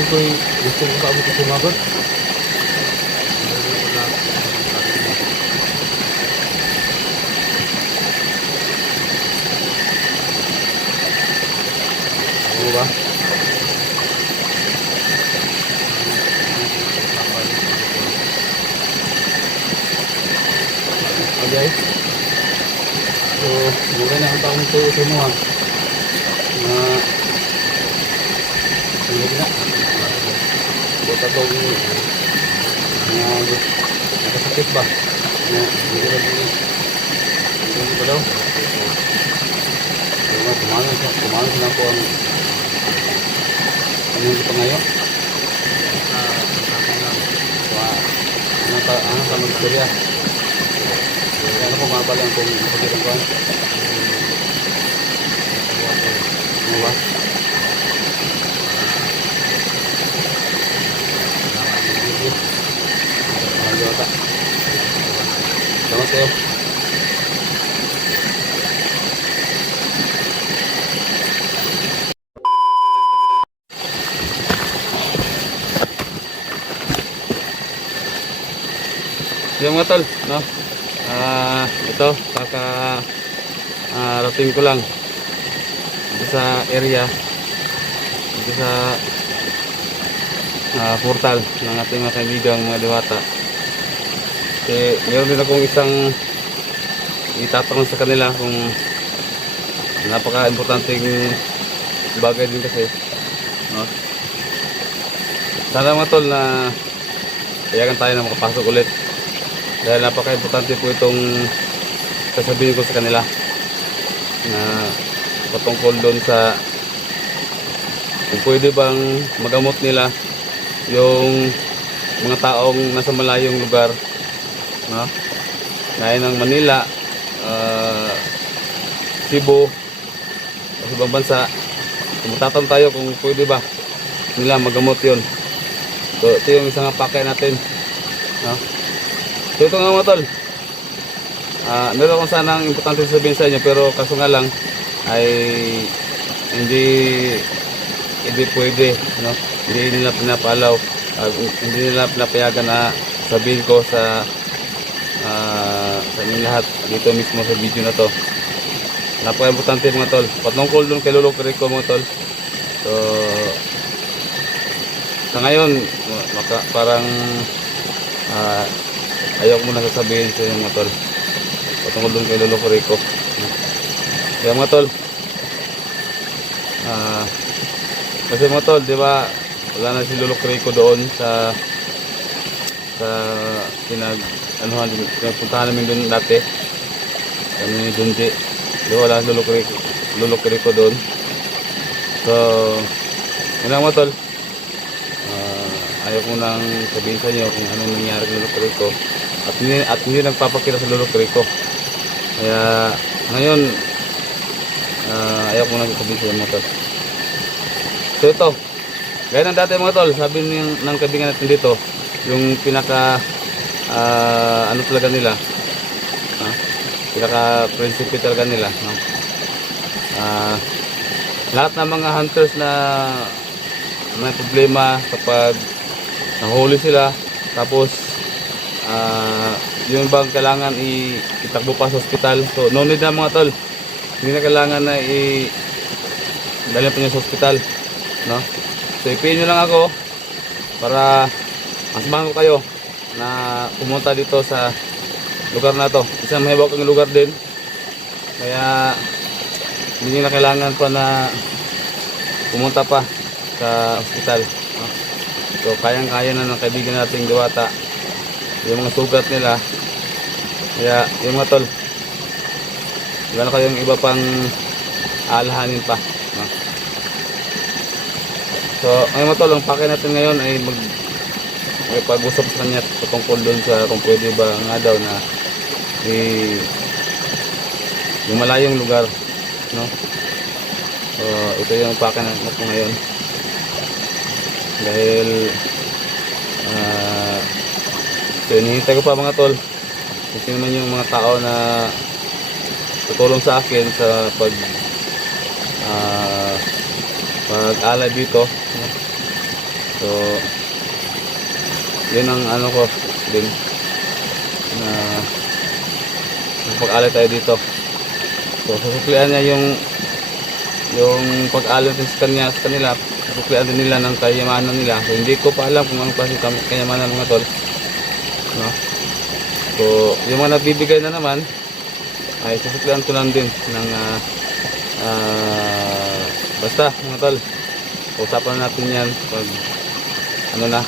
naman ko'y gusto ko paabot ko sumagot. Ano ba? Okay. So, muna na ang taong ito sa mga na buta itong nakasakit ba na hindi ba daw kumanos na po ang hindi pa ngayon ano ka mag-istorya ano po mga palang kung pagkirang ko ano ba salamat kayo. Yung mga tol, no? Ito, rating ko lang dito sa area, dito sa portal ng ating mga kaibigang mga diwata. Kasi meron din akong isang itatanong sa kanila kung napaka-importanting bagay din kasi, no? Sana mga tol na payagan tayo na makapasok ulit dahil napaka-importante po itong sasabihin ko sa kanila na patungkol doon sa kung pwede bang magamot nila yung mga taong nasa malayong lugar, no? Gaya ng Manila, Cebu, sa ibang bansa. Tumatatanong tayo kung pwede ba nila magamot yun. So ito yung isang pakay natin, no? So ito nga mga tol, meron akong sanang importante sabihin sa inyo, pero kaso nga lang ay hindi pwede, no? Hindi nila pinapalaw, hindi nila pinapayagan na sabihin ko sa inyong lahat dito mismo sa video na to. Napaka-importante mga tol, patungkol doon kay Lolo Rico mga tol. So sa ngayon parang ayaw ko muna sasabihin sa inyo mga tol patungkol doon kay Lolo Rico. Kaya mga tol, kasi mga tol, di ba wala na si Lolo Rico doon sa pinagpuntahan namin doon dati, kami ni Dunji. Di ba wala si Lolo Rico doon. So yun lang mga tol, ayaw ko nang sabihin sa inyo kung anong nangyari kay Lolo Rico at hindi nagpapakita sa Lolo Rico. Kaya ngayon ayaw ko nang sabihin sa inyo mga tol. So ito, gaya ng dati mga tol, sabi ng kaibigan natin dito, yung pinaka ano talaga nila, pinaka prinsipe talaga nila, no? Lahat ng mga hunters na may problema kapag nahuli sila, tapos yung bang kailangan itakbo pa sa ospital, so no need na mga tol, hindi na kailangan na dalhin pa niya sa ospital, no? So ipiin nyo lang ako para masamahan ko kayo na pumunta dito sa lugar na to. Isang mahibawak ang lugar din, kaya hindi na kailangan pa na pumunta pa sa ospital, no? So kayang-kaya na ng kaibigan nating diwata yung mga sugat nila. Kaya yung mga tol, wala na kayong iba pang aalahanin pa, no? So ngayon mga tol, ang pakay natin ngayon ay may pag-usap sa kanya patungkol doon sa kung pwede ba nga daw na yung malayong lugar, no? So ito yung pakay natin ngayon dahil so hinihintay ko pa mga tol kung sino man yung mga tao na tutulong sa akin sa pag-alay dito, no? So, yun ang ano ko din na pag-alay tayo dito. So, susuklian niya yung pag-alay din sa kanila, susuklian din nila ng kayamanan nila. So, hindi ko pa alam kung ano kasi kayamanan mga tol. No? So, yung mga nagbibigay na naman, ay susuklian ko lang din ng basta mga tol. Usapan natin yan pag ano na.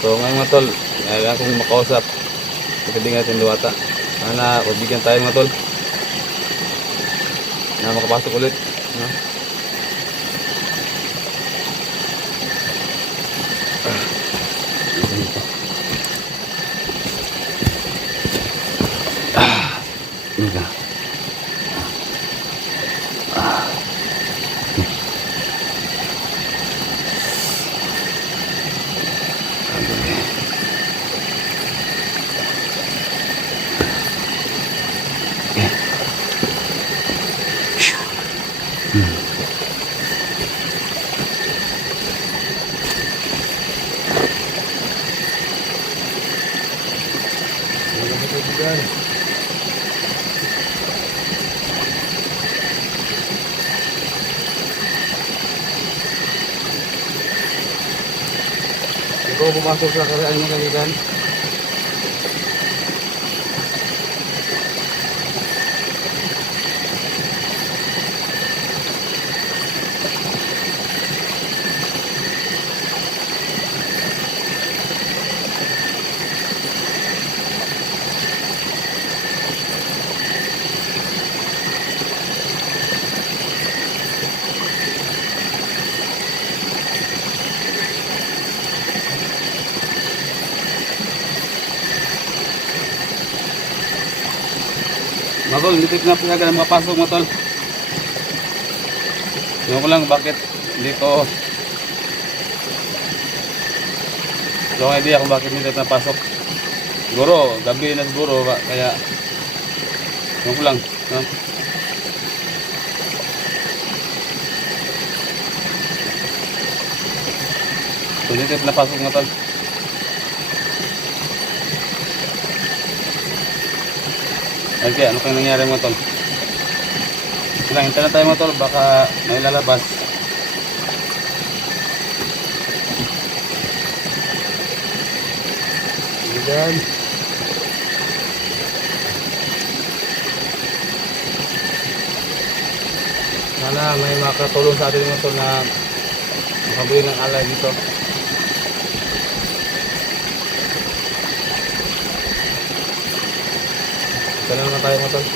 So ngayon mga tol, kailangan kong makausap pagdating natin Diwata. Sana pagbigyan tayo mga tol na makapasok ulit, no? Ikaw pumasok sa karaan niya kaibigan. Mga tol, hindi ko na pinaga na makapasok mga tol. Ewan ko lang bakit hindi ko so idea kung bakit hindi tayo napasok. Siguro, gabi na siguro kaya ewan ko lang, no? So hindi tayo napasok mga tol. Okay, ano kang nangyari mga tol? Lang, hintay na tayo mga tol, baka may lalabas. Ayan. Sana may makatulong sa atin mga tol na makabili ng alay dito. Sana naman tayo mga tol.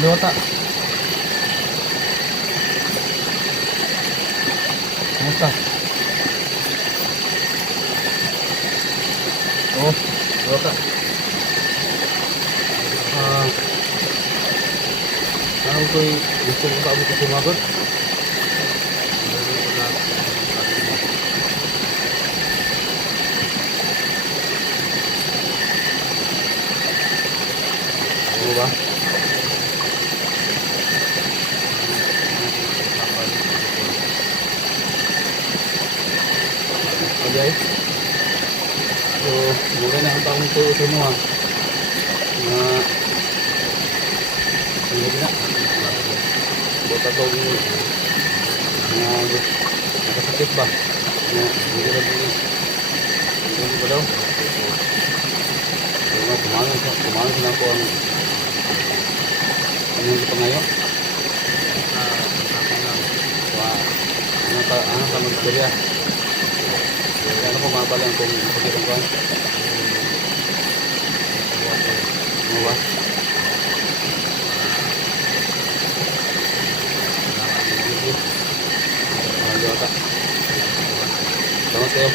Dota. Kumusta? Oh, Dota. Ano ko'y gusto ko pa abot sumagot? Ano ba? Okay. So, muna na ang taong ito sa mo ha. Hindi na. Bota itong nakasakit ba? Hindi ba daw? Kumain na po ang hindi pa ngayon. Ano ka mag-istorya? Ano ko mabalang kung sakit ang kuhan? Ano ba? Dota. Salamat kayo.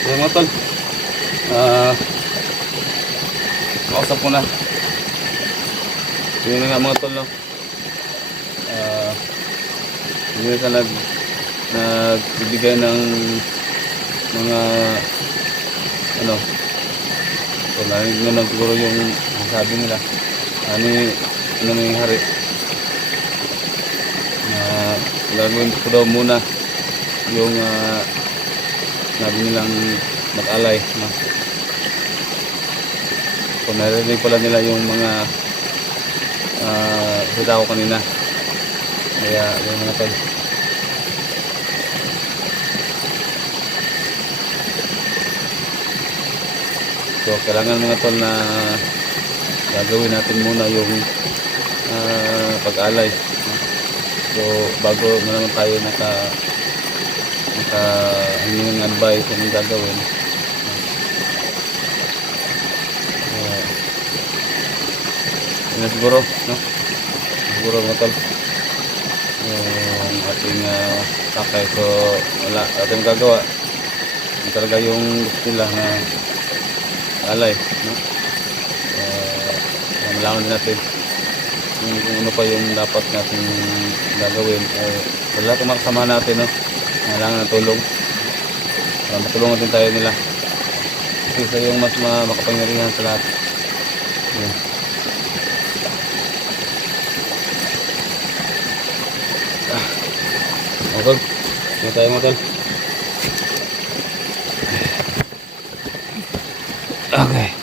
So mga tol, kausap ko na. Yun na nga mga tol, no? Hindi ka nagbibigay ng mga ano, so narinig naman siguro yung sabi nila ano nangyayari na gagawin ko daw muna yung sabi nilang mag-alay, no? So narinig pala nila yung mga sita ko kanina, kaya yung mga tol. So kailangan mga tol na gagawin natin muna yung pag-alay, no? So bago na naman tayo hindi ng advice anong gagawin, yun na siguro, no? Siguro mga tol yung ating takay. So wala ating gagawa, yun talaga yung gusto nila na alay, no? Malaman din natin kung ano pa yung dapat natin gagawin. Sa lahat ng makasama natin, no? Kailangan ng tulong para matulungan din tayo nila, kasi sa yung mas makapangyarihan sa lahat. Yun. Okay, hindi tayo mga tol. Okay.